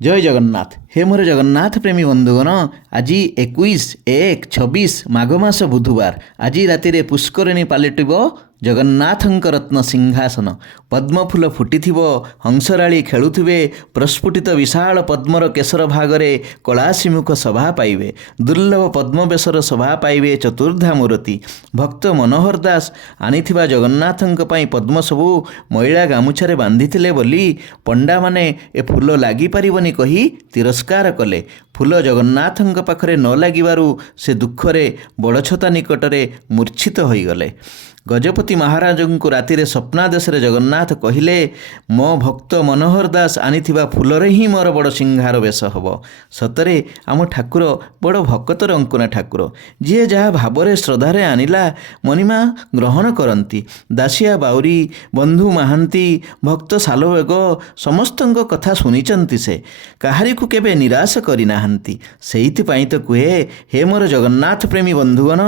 जय जगन्नाथ। हे मोर जगन्नाथ प्रेमी बंधुगण, आज 21/1/26 माघ मास बुधवार। आज राति पुष्करिणी पालटिब जगन्नाथंक रत्न सिंहासन। पद्मफुल फुटी हंसराड़ी खेलुवे, प्रस्फुटित विशाल पद्मर केसर भागरे कलासीमुख सभा पाइबे। दुर्लभ पद्मवेशर सभा पाइबे चतुर्धा मूर्ति। भक्त मनोहर दास आनिथिबा जगन्नाथंक पई पद्म सबू महिला गामुछारे बांधिथिले बोली पंडा माने ए फूल लागी पारिबनी कही तिरस्कार कले। फूल जगन्नाथंक पाखरे न लागिबारु से दुखरे बड़छता निकटरे मूर्छित होइगले। गजपति महाराज को राति स्वप्नादेश जगन्नाथ कहले, मो भक्त मनोहर दास आनिथिबा फूलरे ही मोर बड़ सिंहार बेश हब। सतरे आम ठाकुर बड़ भक्तर अंकुना ठाकुर, जी जहाँ भावरे श्रद्धारे आनिला मणिमा ग्रहण करती। दासिया बाउरी, बंधु महांती, भक्त सालवेग समस्त कथा शुनिचंती। से काहारी को केबे निराश करिनाहांती। सेइथिपाई तो कुहे, हे मोर जगन्नाथ प्रेमी बंधुगण,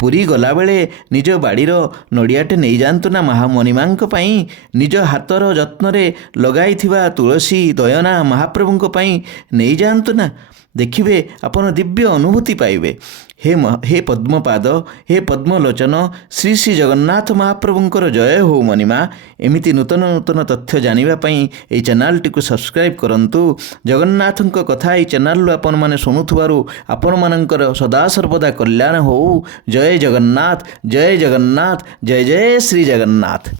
पुरी गला बेले निज बाड़ीर नड़ियाटे नहीं जातु ना महामणिमांक पाई। निज हाथर जत्न लगाई तुलसी दयना महाप्रभुंक पाई नहीं जातु ना। देखिए आपण दिव्य अनुभूति पाइबे। हे पद्मपाद, हे पद्मलोचन, श्री श्री जगन्नाथ महाप्रभुंकर जय हो मणिमा। एमिति नूतन नूतन तथ्य जानिबा पई ए चैनल टी को सब्सक्राइब करंतु। जगन्नाथंक कथा ए चैनल आपण माने सुनुथुबारु आपण मानकर सदा सर्वदा कल्याण हो। जय जगन्नाथ, जय जगन्नाथ, जय जय श्री जगन्नाथ।